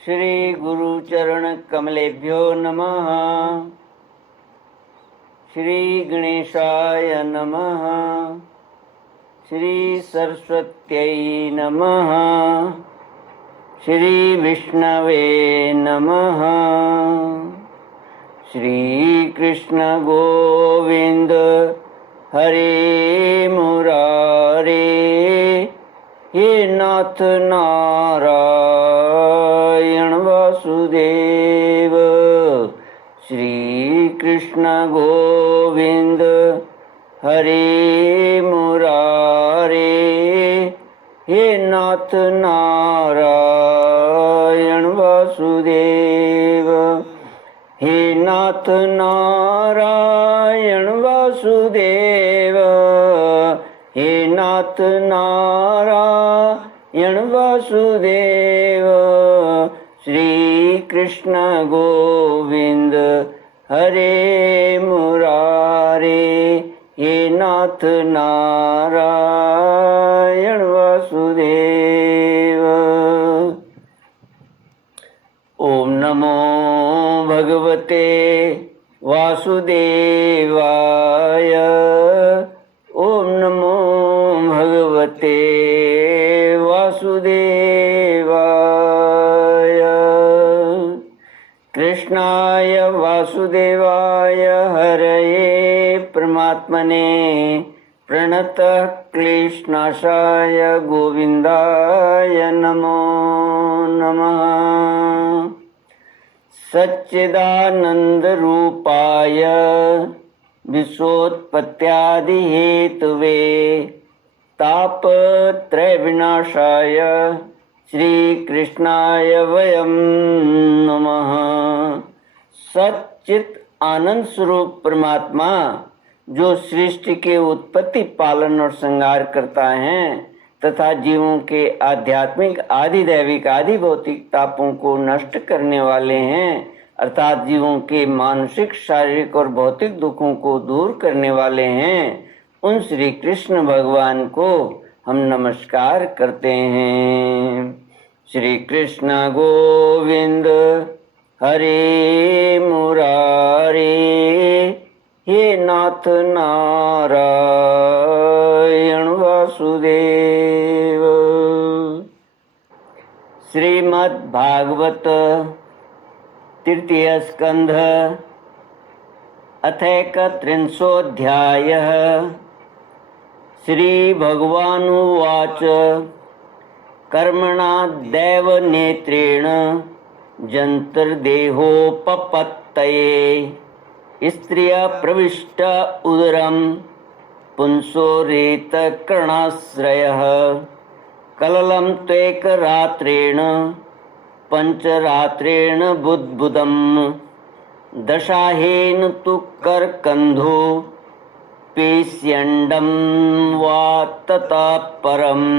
श्री गुरुचरण कमलेभ्यो नमः। श्री गणेशाय नमः। श्री सरस्वत्यै नमः। श्री विष्णवे नमः। श्री कृष्ण गोविंद हरे मुरारे, हे नाथ नारायण वासुदेव। श्री कृष्ण गोविंद हरे मुरारे, हे नाथ नारायण वासुदेव। हे नाथ नारायण वासुदेव, हे नाथ नारायण वासुदेव। श्री कृष्ण गोविंद हरे मुरारे, हे नाथ नारायण वासुदेव। ओम नमो भगवते वासुदेवाय। ओम नमो भगवते वासुदेवाय। कृष्णाय वासुदेवाय हरये परमात्मने प्रणतः क्लेशनाशाय गोविंदाय नमो नमः। सच्चिदानंद रूपाय विश्वोत्पत्त्यादि हेतुवे तापत्रय विनाशाय श्री कृष्णाय वयं नमः। सच्चित आनंद स्वरूप परमात्मा जो सृष्टि के उत्पत्ति, पालन और संहार करता है तथा जीवों के आध्यात्मिक, आदि दैविक, आदि भौतिक तापों को नष्ट करने वाले हैं, अर्थात जीवों के मानसिक, शारीरिक और भौतिक दुखों को दूर करने वाले हैं, उन श्री कृष्ण भगवान को हम नमस्कार करते हैं। श्री कृष्ण गोविंद हरे मुरारे, हे नाथ नारायण वासुदेव। श्रीमद् भागवत तृतीय स्कंध अथैकत्रिंशोऽध्यायः। श्री भगवानुवाच कर्मणा दैव नेत्रेण जन्तर्देहोपपत्तये स्त्रिय प्रविष्ट उदरं पुंसोरेतकर्णाश्रयः कललं त्वेकरात्रेण पंचरात्रेण बुद्बुदं दशाहेन तु करकन्धो पेष्यण्डं वा ततः परम्।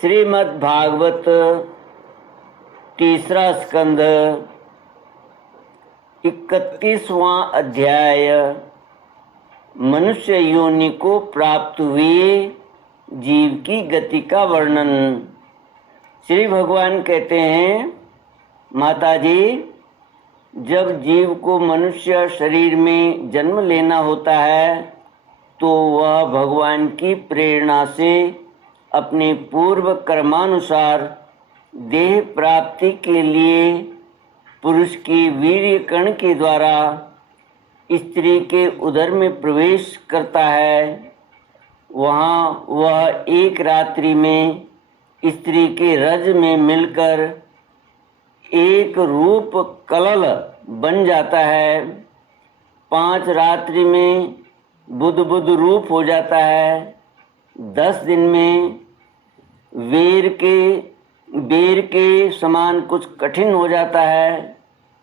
श्रीमद्भागवत तीसरा स्कंद 31वां अध्याय। मनुष्य योनि को प्राप्त हुए जीव की गति का वर्णन। श्री भगवान कहते हैं, माता जी, जब जीव को मनुष्य शरीर में जन्म लेना होता है तो वह भगवान की प्रेरणा से अपने पूर्व कर्मानुसार देह प्राप्ति के लिए पुरुष की वीर्य कण के द्वारा स्त्री के उदर में प्रवेश करता है। वहाँ वह एक रात्रि में स्त्री के रज में मिलकर एक रूप कलल बन जाता है। 5 रात्रि में बुध रूप हो जाता है। 10 दिन में बेर के समान कुछ कठिन हो जाता है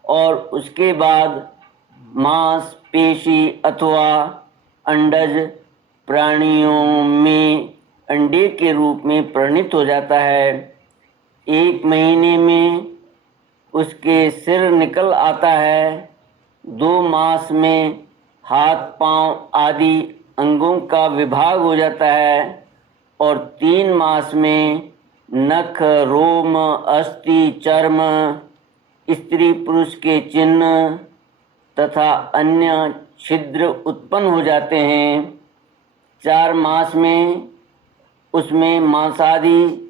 और उसके बाद मांस पेशी अथवा अंडज प्राणियों में अंडे के रूप में परिणित हो जाता है। 1 महीने में उसके सिर निकल आता है। 2 मास में हाथ पांव आदि अंगों का विभाग हो जाता है और 3 मास में नख रोम अस्थि चर्म स्त्री पुरुष के चिन्ह तथा अन्य छिद्र उत्पन्न हो जाते हैं। 4 मास में उसमें मांसादि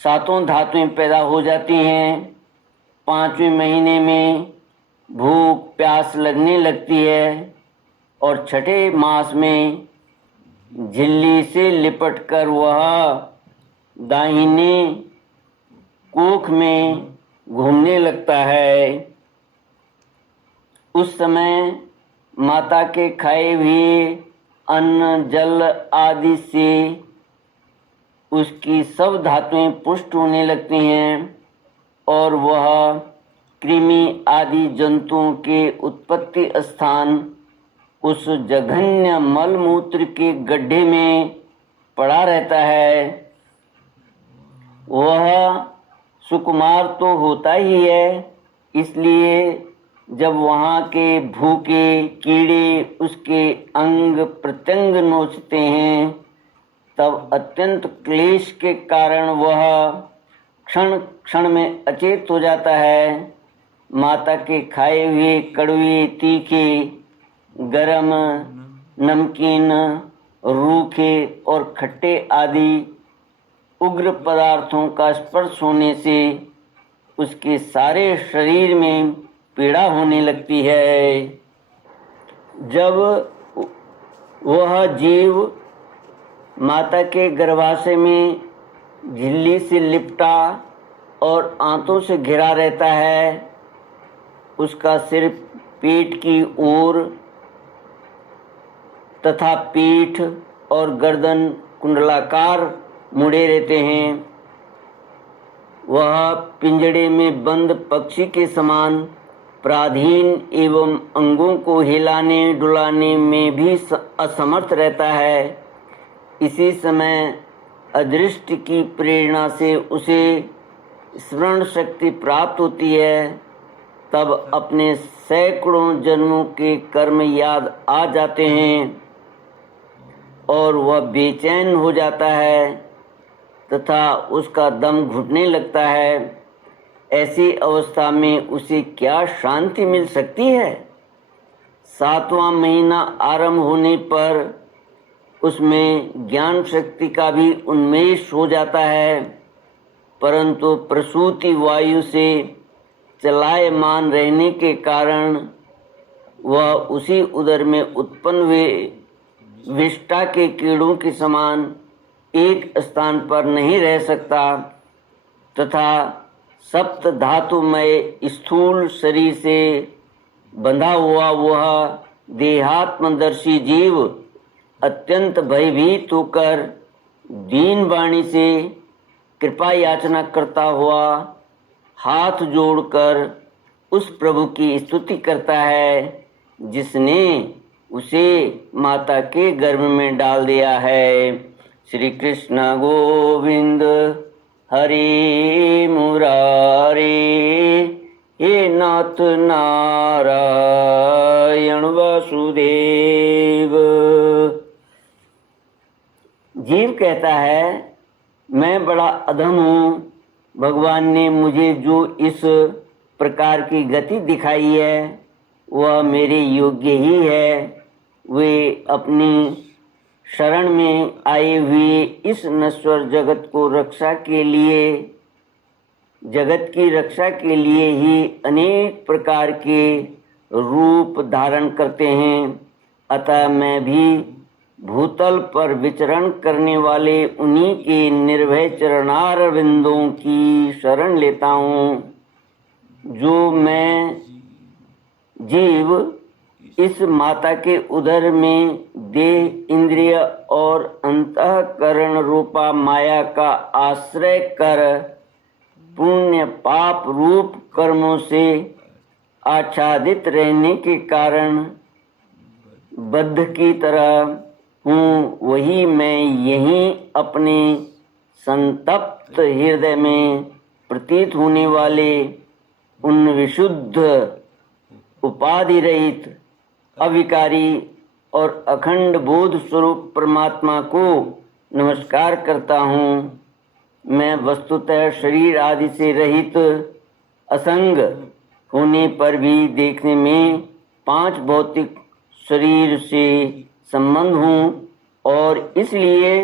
7 धातुएं पैदा हो जाती हैं। 5वें महीने में भूख प्यास लगने लगती है और 6ठे मास में झिल्ली से लिपटकर वह दाहिने कोख में घूमने लगता है। उस समय माता के खाए हुए अन्न जल आदि से उसकी सब धातुएं पुष्ट होने लगती हैं और वह कृमि आदि जंतुओं के उत्पत्ति स्थान उस जघन्य मलमूत्र के गड्ढे में पड़ा रहता है। वह सुकुमार तो होता ही है, इसलिए जब वहाँ के भूखे कीड़े उसके अंग प्रत्यंग नोचते हैं तब अत्यंत क्लेश के कारण वह क्षण क्षण में अचेत हो जाता है। माता के खाए हुए कड़वे तीखे गरम नमकीन रूखे और खट्टे आदि उग्र पदार्थों का स्पर्श होने से उसके सारे शरीर में पीड़ा होने लगती है। जब वह जीव माता के गर्भाशय में झिल्ली से लिपटा और आंतों से घिरा रहता है, उसका सिर पेट की ओर तथा पीठ और गर्दन कुंडलाकार मुड़े रहते हैं। वह पिंजड़े में बंद पक्षी के समान पराधीन एवं अंगों को हिलाने डुलाने में भी असमर्थ रहता है। इसी समय अदृष्ट की प्रेरणा से उसे स्मरण शक्ति प्राप्त होती है। तब अपने सैकड़ों जन्मों के कर्म याद आ जाते हैं और वह बेचैन हो जाता है तथा उसका दम घुटने लगता है। ऐसी अवस्था में उसे क्या शांति मिल सकती है? 7वां महीना आरंभ होने पर उसमें ज्ञान शक्ति का भी उन्मेष हो जाता है, परंतु प्रसूति वायु से चलायमान रहने के कारण वह उसी उदर में उत्पन्न हुए विष्ठा के कीड़ों के समान एक स्थान पर नहीं रह सकता तथा सप्त धातुमय स्थूल शरीर से बंधा हुआ वह देहात्मदर्शी जीव अत्यंत भयभीत होकर दीन वाणी से कृपा याचना करता हुआ हाथ जोड़कर उस प्रभु की स्तुति करता है जिसने उसे माता के गर्भ में डाल दिया है। श्री कृष्ण गोविंद हरे मुरारे, हे नाथ नारायण वासुदेव। जीव कहता है, मैं बड़ा अधम हूँ। भगवान ने मुझे जो इस प्रकार की गति दिखाई है वह मेरे योग्य ही है। वे अपनी शरण में आए हुए इस नश्वर जगत की रक्षा के लिए ही अनेक प्रकार के रूप धारण करते हैं। अतः मैं भी भूतल पर विचरण करने वाले उन्हीं के निर्भय चरणारविंदों की शरण लेता हूँ। जो मैं जीव इस माता के उदर में देह इंद्रिय और अंतःकरण रूपा माया का आश्रय कर पुण्य पाप रूप कर्मों से आच्छादित रहने के कारण बद्ध की तरह हूँ, वही मैं यहीं अपने संतप्त हृदय में प्रतीत होने वाले उन विशुद्ध उपाधि रहित अविकारी और अखंड बोध स्वरूप परमात्मा को नमस्कार करता हूँ। मैं वस्तुतः शरीर आदि से रहित असंग होने पर भी देखने में 5 भौतिक शरीर से संबंध हूँ और इसलिए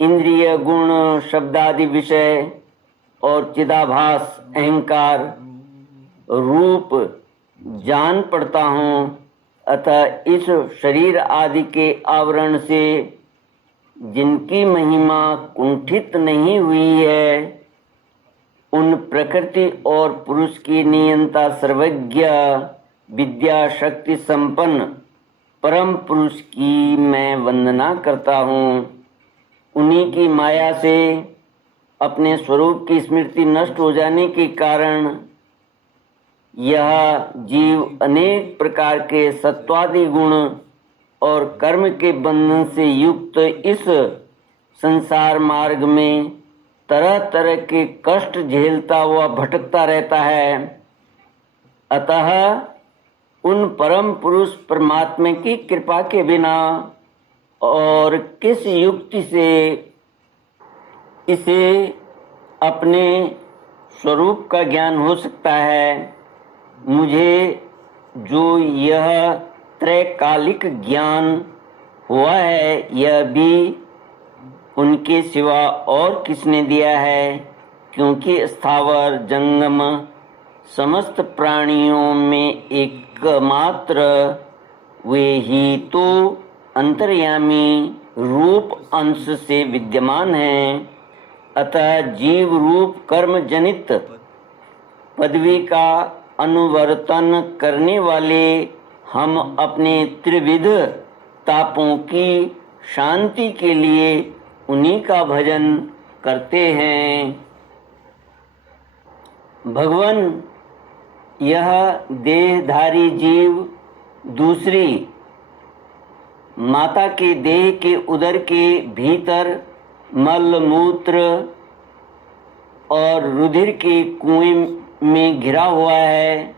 इंद्रिय गुण शब्दादि विषय और चिदाभास अहंकार रूप जान पड़ता हूँ। अतः इस शरीर आदि के आवरण से जिनकी महिमा कुंठित नहीं हुई है, उन प्रकृति और पुरुष की नियंता सर्वज्ञ विद्या शक्ति संपन्न परम पुरुष की मैं वंदना करता हूँ। उन्हीं की माया से अपने स्वरूप की स्मृति नष्ट हो जाने के कारण यह जीव अनेक प्रकार के सत्वादि गुण और कर्म के बंधन से युक्त इस संसार मार्ग में तरह तरह के कष्ट झेलता हुआ भटकता रहता है। अतः उन परम पुरुष परमात्मा की कृपा के बिना और किस युक्ति से इसे अपने स्वरूप का ज्ञान हो सकता है। मुझे जो यह त्रैकालिक ज्ञान हुआ है, यह भी उनके सिवा और किसने दिया है, क्योंकि स्थावर जंगम समस्त प्राणियों में एकमात्र वे ही तो अंतर्यामी रूप अंश से विद्यमान हैं। अतः जीव रूप कर्म जनित पदवी का अनुवर्तन करने वाले हम अपने त्रिविध तापों की शांति के लिए उन्हीं का भजन करते हैं। भगवान, यह देहधारी जीव दूसरी माता के देह के उदर के भीतर मल मूत्र और रुधिर के कुएं में घिरा हुआ है।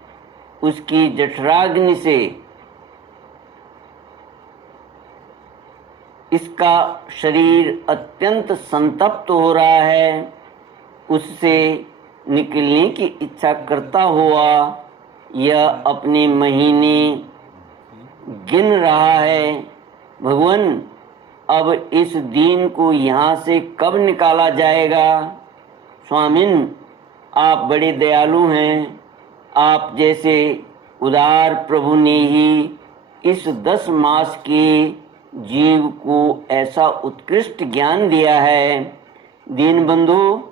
उसकी जठराग्नि से इसका शरीर अत्यंत संतप्त हो रहा है। उससे निकलने की इच्छा करता हुआ यह अपने महीने गिन रहा है। भगवान, अब इस दीन को यहाँ से कब निकाला जाएगा। स्वामिन, आप बड़े दयालु हैं। आप जैसे उदार प्रभु ने ही इस 10 मास के जीव को ऐसा उत्कृष्ट ज्ञान दिया है। दीनबंधु,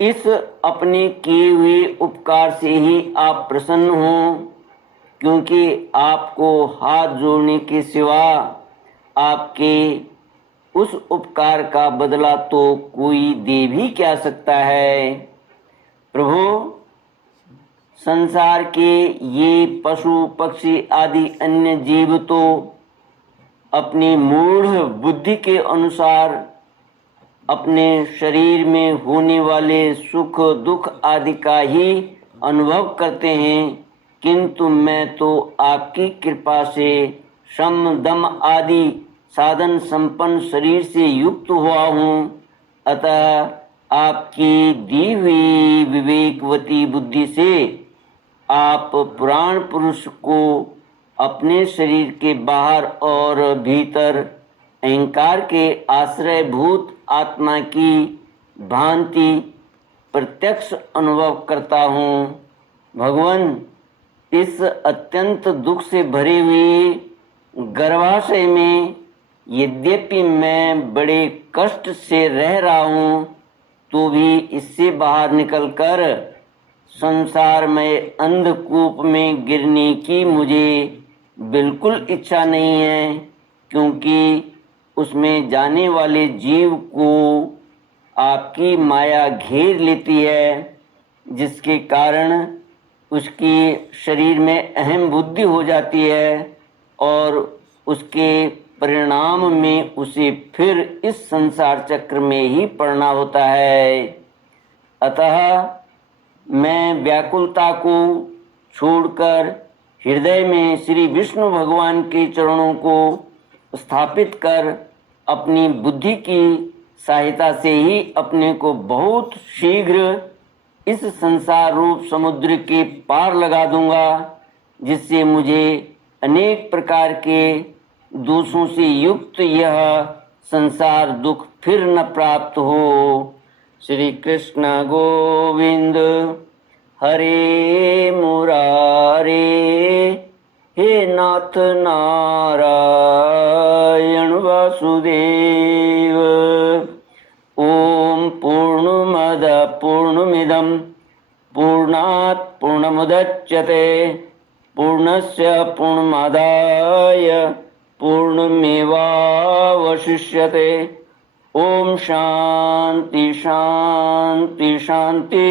इस अपने किए हुए उपकार से ही आप प्रसन्न हों, क्योंकि आपको हाथ जोड़ने के सिवा आपके उस उपकार का बदला तो कोई दे भी क्या सकता है। प्रभु, संसार के ये पशु पक्षी आदि अन्य जीव तो अपनी मूढ़ बुद्धि के अनुसार अपने शरीर में होने वाले सुख दुख आदि का ही अनुभव करते हैं, किंतु मैं तो आपकी कृपा से श्रम दम आदि साधन संपन्न शरीर से युक्त हुआ हूँ। अतः आपकी दी हुई विवेकवती बुद्धि से आप पुराण पुरुष को अपने शरीर के बाहर और भीतर अहंकार के आश्रयभूत आत्मा की भांति प्रत्यक्ष अनुभव करता हूँ। भगवान, इस अत्यंत दुख से भरे हुए गर्भाशय में यद्यपि मैं बड़े कष्ट से रह रहा हूँ, तो भी इससे बाहर निकलकर संसार में अंधकूप में गिरने की मुझे बिल्कुल इच्छा नहीं है, क्योंकि उसमें जाने वाले जीव को आपकी माया घेर लेती है, जिसके कारण उसकी शरीर में अहम बुद्धि हो जाती है और उसके परिणाम में उसे फिर इस संसार चक्र में ही पड़ना होता है। अतः मैं व्याकुलता को छोड़कर हृदय में श्री विष्णु भगवान के चरणों को स्थापित कर अपनी बुद्धि की सहायता से ही अपने को बहुत शीघ्र इस संसार रूप समुद्र के पार लगा दूंगा, जिससे मुझे अनेक प्रकार के दोषों से युक्त यह संसार दुख फिर न प्राप्त हो। श्री कृष्ण गोविंद हरे मुरारे, हे नाथ नारायण वासुदेव। ओम पूर्णमद पूर्णमिदं पूर्णात् पूर्णमुदच्यते पूर्णस्य पूर्णमादाय पूर्णमेवावशिष्यते। ओम शांति शांति शांति।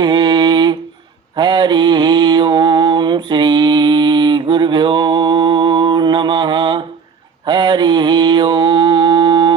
हरि ओम श्री गुरुभ्यो नमः। हरि ओम।